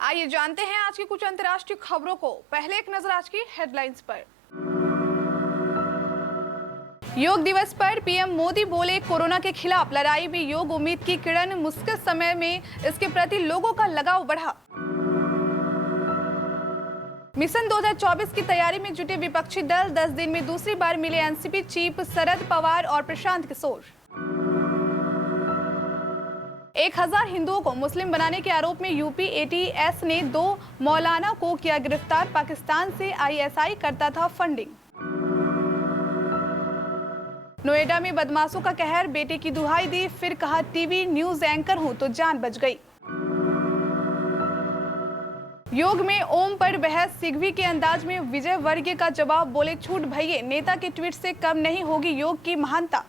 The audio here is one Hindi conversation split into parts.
आइए जानते हैं आज की कुछ अंतर्राष्ट्रीय खबरों को। पहले एक नजर आज की हेडलाइंस पर। योग दिवस पर पीएम मोदी बोले, कोरोना के खिलाफ लड़ाई में योग उम्मीद की किरण। मुश्किल समय में इसके प्रति लोगों का लगाव बढ़ा। मिशन 2024 की तैयारी में जुटे विपक्षी दल, 10 दिन में दूसरी बार मिले एनसीपी चीफ शरद पवार और प्रशांत किशोर। 1000 हिंदुओं को मुस्लिम बनाने के आरोप में यूपी एटीएस ने 2 मौलाना को किया गिरफ्तार। पाकिस्तान से आईएसआई करता था फंडिंग। नोएडा में बदमाशों का कहर, बेटे की दुहाई दी, फिर कहा टीवी न्यूज एंकर हूं तो जान बच गई। योग में ओम पर बहस, सिघवी के अंदाज में विजय वर्गीय का जवाब, बोले छूट भइये, नेता के ट्वीट से कम नहीं होगी योग की महानता।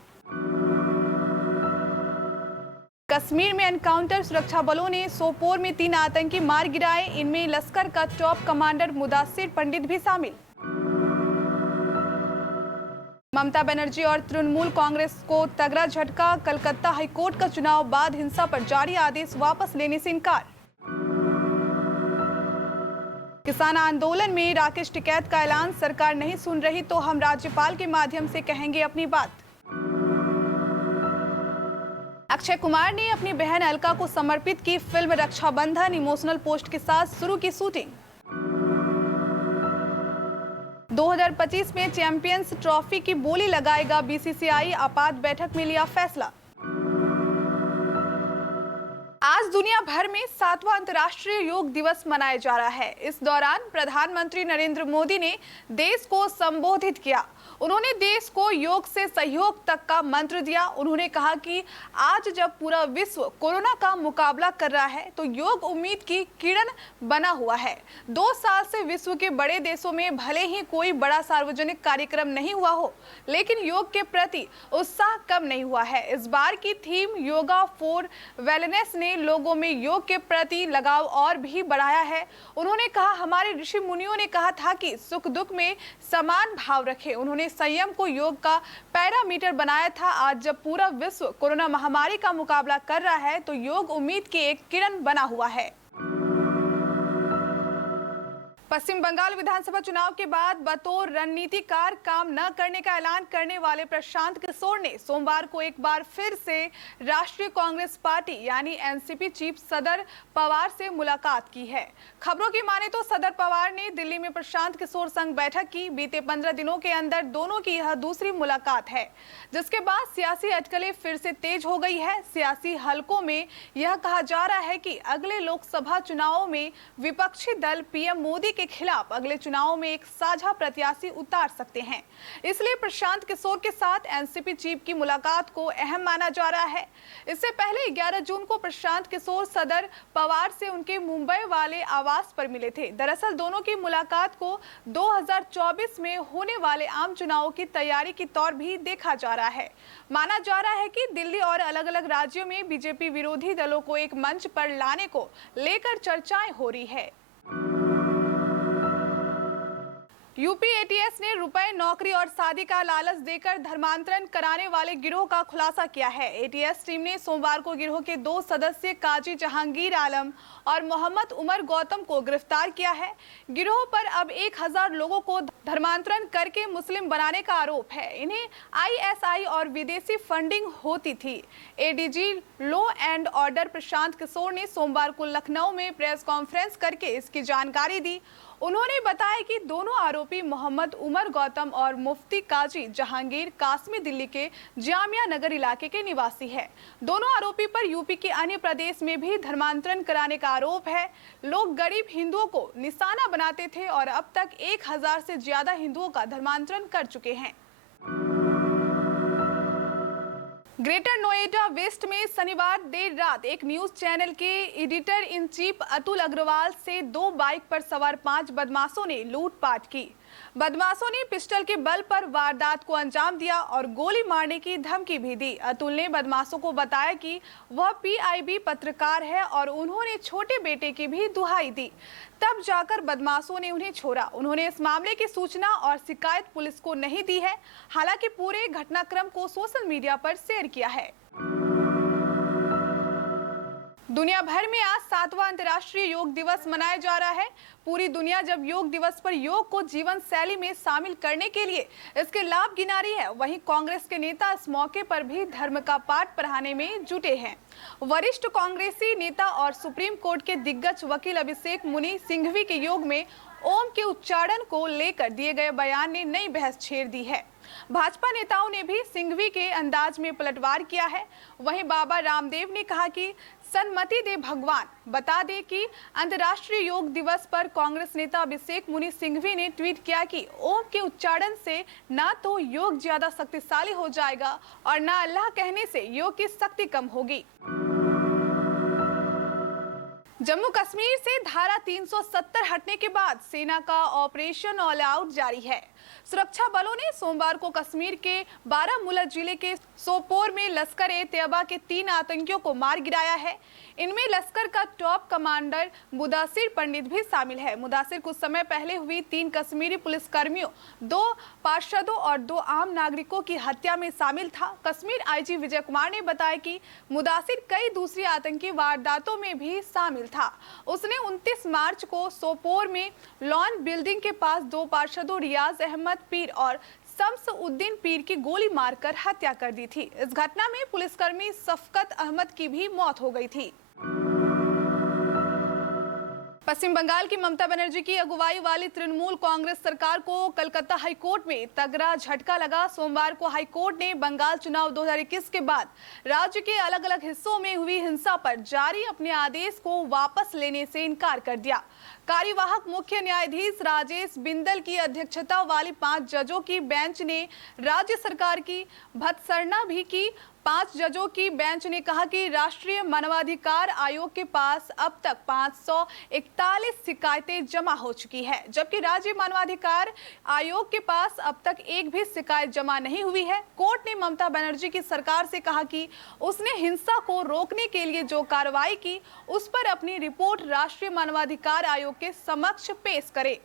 कश्मीर में एनकाउंटर, सुरक्षा बलों ने सोपोर में 3 आतंकी मार गिराए। इनमें लश्कर का टॉप कमांडर मुदासिर पंडित भी शामिल। ममता बनर्जी और तृणमूल कांग्रेस को तगड़ा झटका, कलकत्ता हाईकोर्ट का चुनाव बाद हिंसा पर जारी आदेश वापस लेने से इनकार। किसान आंदोलन में राकेश टिकैत का ऐलान, सरकार नहीं सुन रही तो हम राज्यपाल के माध्यम से कहेंगे अपनी बात। अक्षय कुमार ने अपनी बहन अलका को समर्पित की फिल्म रक्षाबंधन, इमोशनल पोस्ट के साथ शुरू की शूटिंग। 2025 में चैंपियंस ट्रॉफी की बोली लगाएगा बीसीसीआई, आपात बैठक में लिया फैसला। आज दुनिया भर में 7वां अंतर्राष्ट्रीय योग दिवस मनाया जा रहा है। इस दौरान प्रधानमंत्री नरेंद्र मोदी ने देश को संबोधित किया। उन्होंने देश को योग से सहयोग तक का मंत्र दिया। उन्होंने कहा कि आज जब पूरा विश्व कोरोना का मुकाबला कर रहा है तो योग उम्मीद की किरण बना हुआ है। 2 साल से विश्व के बड़े देशों में भले ही कोई बड़ा सार्वजनिक कार्यक्रम नहीं हुआ हो, लेकिन योग के प्रति उत्साह कम नहीं हुआ है। इस बार की थीम योगा फॉर वेलनेस ने लोगों में योग के प्रति लगाव और भी बढ़ाया है। उन्होंने कहा, हमारे ऋषि मुनियों ने कहा था कि सुख दुख में समान भाव रखें। उन्होंने संयम को योग का पैरामीटर बनाया था। आज जब पूरा विश्व कोरोना महामारी का मुकाबला कर रहा है तो योग उम्मीद की एक किरण बना हुआ है। पश्चिम बंगाल विधानसभा चुनाव के बाद बतौर रणनीतिकार काम न करने का ऐलान करने वाले प्रशांत किशोर ने सोमवार को एक बार फिर से राष्ट्रीय कांग्रेस पार्टी यानी एनसीपी चीफ शरद पवार से मुलाकात की है। खबरों की माने तो शरद पवार ने दिल्ली में प्रशांत किशोर संग बैठक की। बीते 15 दिनों के अंदर दोनों की यह दूसरी मुलाकात है, जिसके बाद सियासी अटकलें फिर से तेज हो गई है। सियासी हलकों में यह कहा जा रहा है कि अगले लोकसभा चुनावों में विपक्षी दल पीएम मोदी के खिलाफ अगले चुनावों में एक साझा प्रत्याशी उतार सकते हैं। इसलिए प्रशांत किशोर के साथ एनसीपी चीफ की मुलाकात को अहम माना जा रहा है। इससे पहले 11 जून को प्रशांत किशोर शरद पवार से उनके मुंबई वाले आवास पर मिले थे। दरअसल दोनों की मुलाकात को 2024 में होने वाले आम चुनावों की तैयारी के तौर भी देखा जा रहा है। माना जा रहा है कि दिल्ली और अलग अलग राज्यों में बीजेपी विरोधी दलों को एक मंच पर लाने को लेकर चर्चाएं हो रही है। यूपी एटीएस ने रुपए, नौकरी और शादी का लालच देकर धर्मांतरण कराने वाले गिरोह का खुलासा किया है। एटीएस टीम ने सोमवार को गिरोह के 2 सदस्य काजी जहांगीर आलम और मोहम्मद उमर गौतम को गिरफ्तार किया है। गिरोह पर अब 1000 लोगों को धर्मांतरण करके मुस्लिम बनाने का आरोप है। इन्हें आईएसआई और विदेशी फंडिंग होती थी। ADG law and order Prashant Kishor ने सोमवार को लखनऊ में प्रेस कॉन्फ्रेंस करके इसकी जानकारी दी। उन्होंने बताया कि दोनों आरोपी मोहम्मद उमर गौतम और मुफ्ती काजी जहांगीर कासमी दिल्ली के जामिया नगर इलाके के निवासी हैं। दोनों आरोपी पर यूपी के अन्य प्रदेश में भी धर्मांतरण कराने का आरोप है। लोग गरीब हिंदुओं को निशाना बनाते थे और अब तक 1000 से ज्यादा हिंदुओं का धर्मांतरण कर चुके हैं। ग्रेटर नोएडा वेस्ट में शनिवार देर रात एक न्यूज चैनल के editor in chief Atul Agrawal से 2 बाइक पर सवार 5 बदमाशों ने लूटपाट की। बदमाशों ने पिस्टल के बल पर वारदात को अंजाम दिया और गोली मारने की धमकी भी दी। अतुल ने बदमाशों को बताया कि वह पीआईबी पत्रकार है और उन्होंने छोटे बेटे की भी दुहाई दी। तब जाकर बदमाशों ने उन्हें छोड़ा। उन्होंने इस मामले की सूचना और शिकायत पुलिस को नहीं दी है। हालांकि पूरे घटनाक्रम को सोशल मीडिया पर शेयर किया है। दुनिया भर में आज 7वां अंतर्राष्ट्रीय योग दिवस मनाया जा रहा है। पूरी दुनिया जब योग दिवस पर योग को जीवन शैली में शामिल करने के लिए इसके लाभ गिना रही है, वहीं कांग्रेस के नेता इस मौके पर भी धर्म का पाठ पढ़ाने में जुटे हैं। वरिष्ठ कांग्रेसी नेता और सुप्रीम कोर्ट के दिग्गज वकील अभिषेक मनु सिंघवी के योग में ओम के उच्चारण को लेकर दिए गए बयान ने नई बहस छेड़ दी है। भाजपा नेताओं ने भी सिंघवी के अंदाज में पलटवार किया है। वहीं बाबा रामदेव ने कहा कि सन्मति दे भगवान, बता दें कि अंतर्राष्ट्रीय योग दिवस पर कांग्रेस नेता अभिषेक मनु सिंघवी ने ट्वीट किया कि ओम के उच्चारण से ना तो योग ज्यादा शक्तिशाली हो जाएगा और ना अल्लाह कहने से योग की शक्ति कम होगी। जम्मू कश्मीर से धारा 370 हटने के बाद सेना का ऑपरेशन ऑल आउट जारी है। सुरक्षा बलों ने सोमवार को कश्मीर के बारामूला जिले के सोपोर में लश्कर-ए-तैयबा के 3 आतंकियों को मार गिराया है। इनमें लश्कर का टॉप कमांडर मुदासिर पंडित भी शामिल है। मुदासिर कुछ समय पहले हुई 3 कश्मीरी पुलिसकर्मियों, 2 पार्षदों और 2 आम नागरिकों की हत्या में शामिल था। कश्मीर आईजी विजय कुमार ने बताया कि मुदासिर कई दूसरी आतंकी वारदातों में भी शामिल था। उसने 29 मार्च को सोपोर में लॉन बिल्डिंग के पास 2 पार्षदों रियाज अहमद पीर और शम्स उद्दीन पीर की गोली मारकर हत्या कर दी थी। इस घटना में पुलिसकर्मी शफकत अहमद की भी मौत हो गई थी। पश्चिम बंगाल की ममता बनर्जी की अगुवाई वाली तृणमूल कांग्रेस सरकार को कलकत्ता हाईकोर्ट में तगड़ा झटका लगा। सोमवार को हाईकोर्ट ने बंगाल चुनाव 2021 के बाद राज्य के अलग अलग हिस्सों में हुई हिंसा पर जारी अपने आदेश को वापस लेने से इनकार कर दिया। कार्यवाहक मुख्य न्यायाधीश राजेश बिंदल की अध्यक्षता वाली 5 जजों की बेंच ने राज्य सरकार की भत्सना भी की। 5 जजों की बेंच ने कहा कि राष्ट्रीय मानवाधिकार आयोग के पास अब तक 541 शिकायतें जमा हो चुकी है, जबकि राज्य मानवाधिकार आयोग के पास अब तक एक भी शिकायत जमा नहीं हुई है। कोर्ट ने ममता बनर्जी की सरकार से कहा कि उसने हिंसा को रोकने के लिए जो कार्रवाई की, उस पर अपनी रिपोर्ट राष्ट्रीय मानवाधिकार आयोग के समक्ष पेश करे।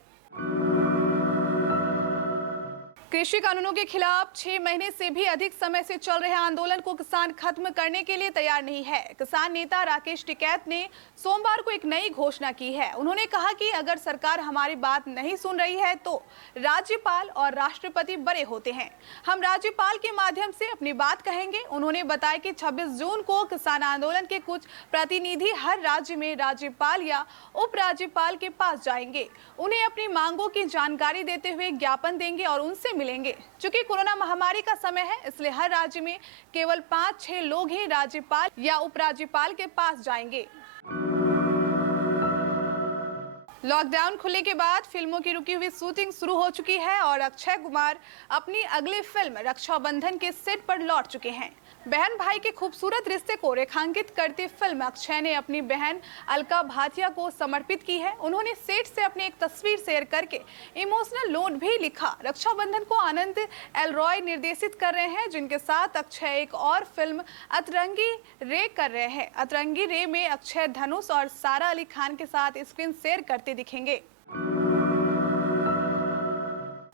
कृषि कानूनों के खिलाफ 6 महीने से भी अधिक समय से चल रहे आंदोलन को किसान खत्म करने के लिए तैयार नहीं है। किसान नेता राकेश टिकैत ने सोमवार को एक नई घोषणा की है। उन्होंने कहा कि अगर सरकार हमारी बात नहीं सुन रही है तो राज्यपाल और राष्ट्रपति बड़े होते हैं। हम राज्यपाल के माध्यम से अपनी बात कहेंगे। उन्होंने बताया कि 26 जून को किसान आंदोलन के कुछ प्रतिनिधि हर राज्य में राज्यपाल या उपराज्यपाल के पास जाएंगे, उन्हें अपनी मांगों की जानकारी देते हुए ज्ञापन देंगे और उनसे मिलेंगे। चूंकि कोरोना महामारी का समय है, इसलिए हर राज्य में केवल 5-6 लोग ही राज्यपाल या उपराज्यपाल के पास जाएंगे। लॉकडाउन खुलने के बाद फिल्मों की रुकी हुई शूटिंग शुरू हो चुकी है और अक्षय कुमार अपनी अगली फिल्म रक्षाबंधन के सेट पर लौट चुके हैं। बहन भाई के खूबसूरत रिश्ते को रेखांकित करती फिल्म अक्षय ने अपनी बहन अलका भाटिया को समर्पित की है। उन्होंने सेट से अपनी एक तस्वीर शेयर करके इमोशनल नोट भी लिखा। रक्षाबंधन को आनंद एल रॉय निर्देशित कर रहे हैं, जिनके साथ अक्षय एक और फिल्म अतरंगी रे कर रहे हैं। अतरंगी रे में अक्षय धनुष और सारा अली खान के साथ स्क्रीन शेयर करते दिखेंगे।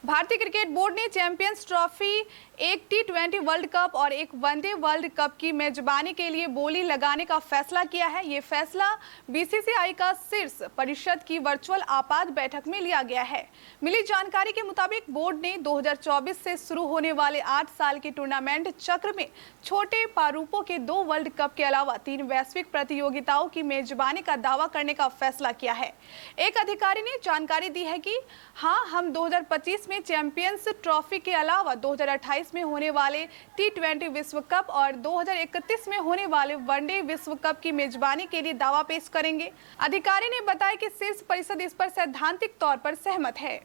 भारतीय क्रिकेट बोर्ड ने चैंपियंस ट्रॉफी, एक T20 वर्ल्ड कप और एक वनडे वर्ल्ड कप की मेजबानी के लिए बोली लगाने का फैसला किया है। ये फैसला BCCI का शीर्ष परिषद की वर्चुअल आपात बैठक में लिया गया है। मिली जानकारी के मुताबिक बोर्ड ने 2024 से शुरू होने वाले 8 साल के टूर्नामेंट चक्र में छोटे प्रारूपों के 2 वर्ल्ड कप के अलावा 3 वैश्विक प्रतियोगिताओं की मेजबानी का दावा करने का फैसला किया है। एक अधिकारी ने जानकारी दी है कि हाँ, हम 2025 में चैंपियंस ट्रॉफी के अलावा 2028 में होने वाले T20 विश्व कप और 2031 में होने वाले वनडे विश्व कप की मेजबानी के लिए दावा पेश करेंगे। अधिकारी ने बताया कि शीर्ष परिषद इस पर सैद्धांतिक तौर पर सहमत है।